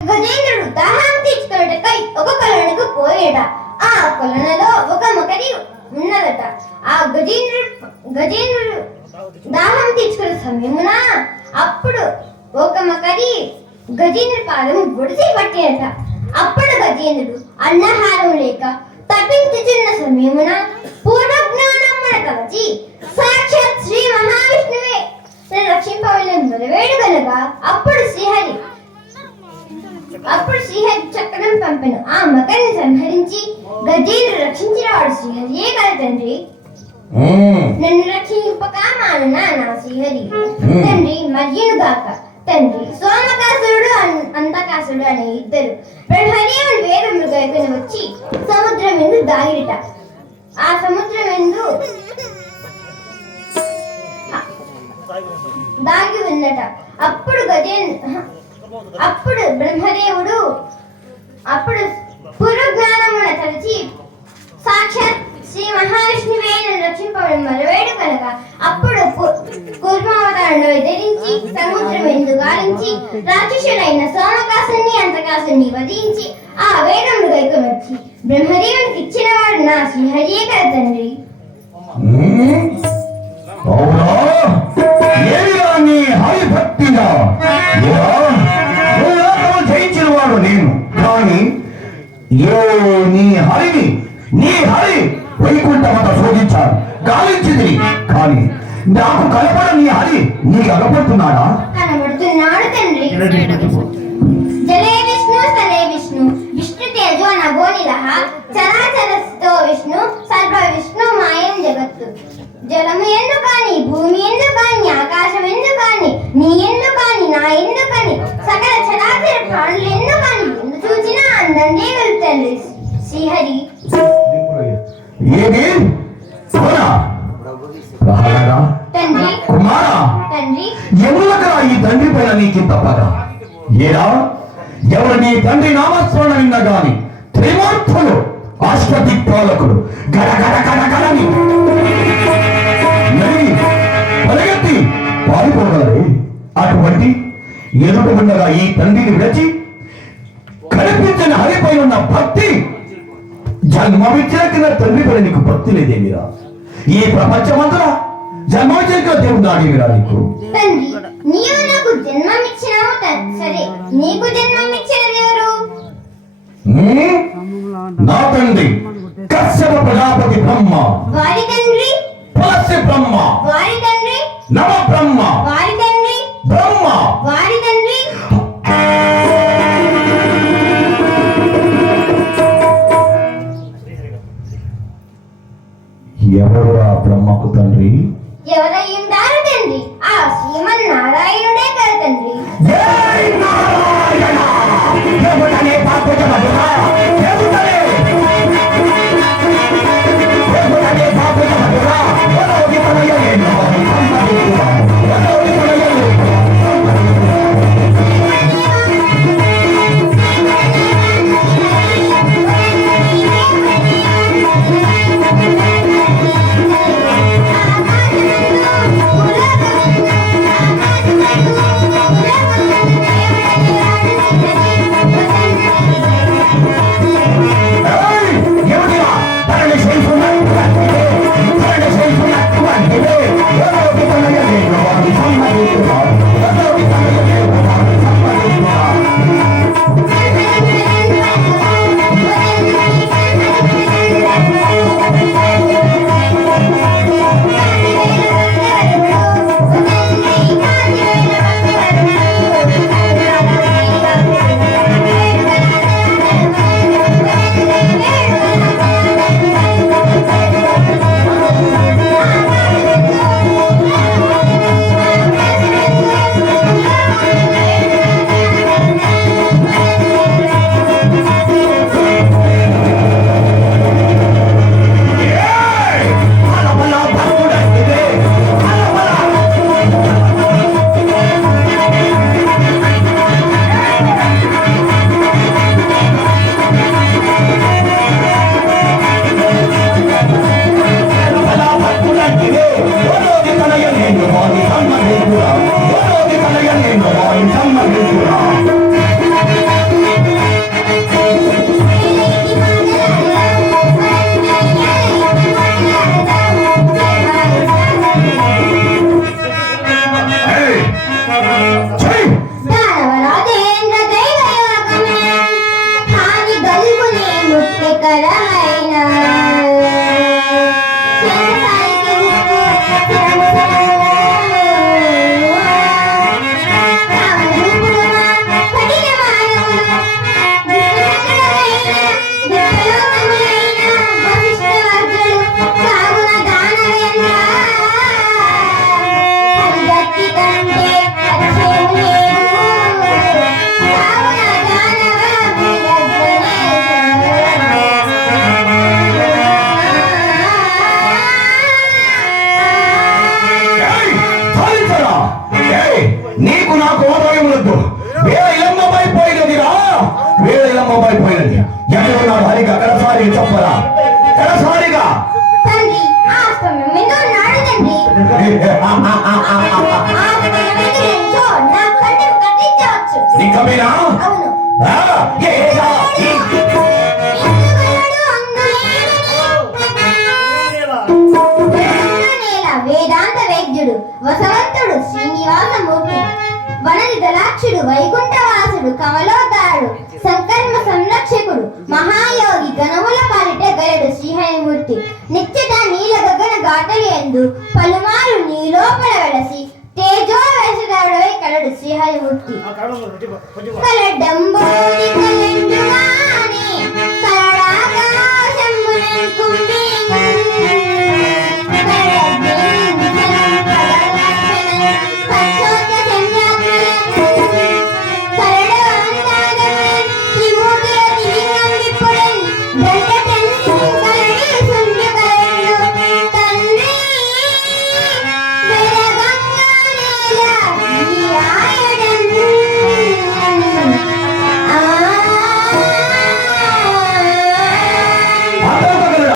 గజేంద్రుడు దాహం తీర్చుకున్నటకై ఒక కొలనుకు పోయేట. ఆ కొలనులో ఒక మకరి ఉన్నదట. ఆ గజేంద్రుడు దాహం తీర్చుకునే సమయమున అప్పుడు ఒక మకరి గజేంద్రుడి పాదం గుడిసి పట్టినట. అప్పుడు గజేంద్రుడు అన్నహారం లేక తప్పించుచున్న సమయమున పూర్వజ్ఞానమున కలచి సాక్షాత్ శ్రీ మహావిష్ణువే రక్షింపవలని మొదలువేడు గనక అప్పుడు శ్రీహరి చక్రం పంపెను. ఆ మకరిని సంహరించి గజేంద్రుడు రక్షించిన వాడు శ్రీహరియే కదా తండ్రి. నన్ను రక్షింపక మానునా నా శ్రీహరి తండ్రి మర్యనుగాక. తండ్రి సోమకాసురుడు అంతకాసురుడు అనే ఇద్దరు బ్రహ్మదేవుడు వేదములు గైకొని వచ్చి సముద్రం ఎందు దాగిరిట. ఆ సముద్రం ఎందు దాగి ఉందట. అప్పుడు బ్రహ్మదేవుడు పూర్వజ్ఞానమున తలచి సాక్షాత్ శ్రీ మహావిష్ణువే రక్షింపబడి మరవేడు కనుక అప్పుడు కూర్మావతారంలో ధరించి సముద్రం ఎందు గాలించి రాక్షసుడైన సోమకాసుని అంతకాసుని వధించి ఆ వేదములు గైకొని వచ్చి బ్రహ్మదేవునికి ఇచ్చిన వాడు నా శ్రీహరియే కదా తండ్రి. జయించిన వాడు నేను కానీ నీ హరి వైకుంఠమత శోధించాడు గాలించింది కానీ నాకు కనపడ నీ హరి నీకు కనపడుతున్నాడా? కనబడుతున్నాడు తండ్రి. జలే విష్ణు స్థలే విష్ణు విష్ణు తేజో నభోనిలః చరాచరస్థో విష్ణు సర్వ విష్ణు మాయం జగత్తు. జలము ఎందు కాని భూమి ఎందు కాని ఆకాశం ఎందు కాని నీ ఎందు కాని నా ఎందు కాని సకల చరాచర ప్రాణులు ఎందు కాని ఎందు చూచినా అందందే వెళ్తండి శ్రీహరి. ఈ తండ్రి పైన నీకు తప్పగా ఏరా ఎవరు నీ తండ్రి నామస్మరణ విన్నా గాని త్రిమూర్తులు అష్టదిక్పాలకుడు గడగడ గడగడని పరిగెత్తి పారిపోగలరే. అటువంటి ఎదుట ఉండగా ఈ తండ్రిని విడచి కనిపించిన హరిపై ఉన్న భక్తి జన్మవిచ్చిన తండ్రి పైన నీకు భక్తి లేదేమిరా? ఈ ప్రపంచమంతా జన్మవిచ్చిన దేవుడు నాడేమిరా నీకు? నీవు నాకు జన్మమిచ్చినావు సరే, నీకు జన్మమిచ్చినది ఎవరు? నా తండ్రి కశ్యప ప్రజాపతి బ్రహ్మ. వారి తండ్రి పరస్య బ్రహ్మ. వారి తండ్రి నవ బ్రహ్మ. వారి తండ్రి బ్రహ్మ. వారి తండ్రి ఎవరురా బ్రహ్మకు తండ్రి? ఎవరయ్యుంటారు తండ్రి? ఆ శ్రీమన్నారాయణుడే కదా తండ్రి. జై నారాయణ. దేవుడనే పాపజమదురా. దేవుడనే పాపజమదురా. వదోది పనయలేను. వదోది పనయలేను. కడసారిగా చెప్పరా, కడసారిగా. తండ్రి ఆ అస్తమయం మీద ఉన్నాడు తండ్రి. ఆ అస్తమయం మీద నుంచో నా కళ్ళు కట్టించవచ్చు. నిజమేనా? అవును. ఏడా? వేదాంత వైద్యుడు వసవంతుడు శ్రీనివాసమూర్తి, వనది దళాక్షుడు వైకుంఠవాసుడు కమలోదారుడు సంకర్మ సంరక్షకుడు మహాయోగి గణముల పాలిట గయడు శ్రీహరిమూర్తి. నిత్యట నీల గగన గాటలి ఎందు పలుమారు నీలోపల వెలసి తేజో వేషధారుడై కలడు శ్రీహరిమూర్తి. కలడం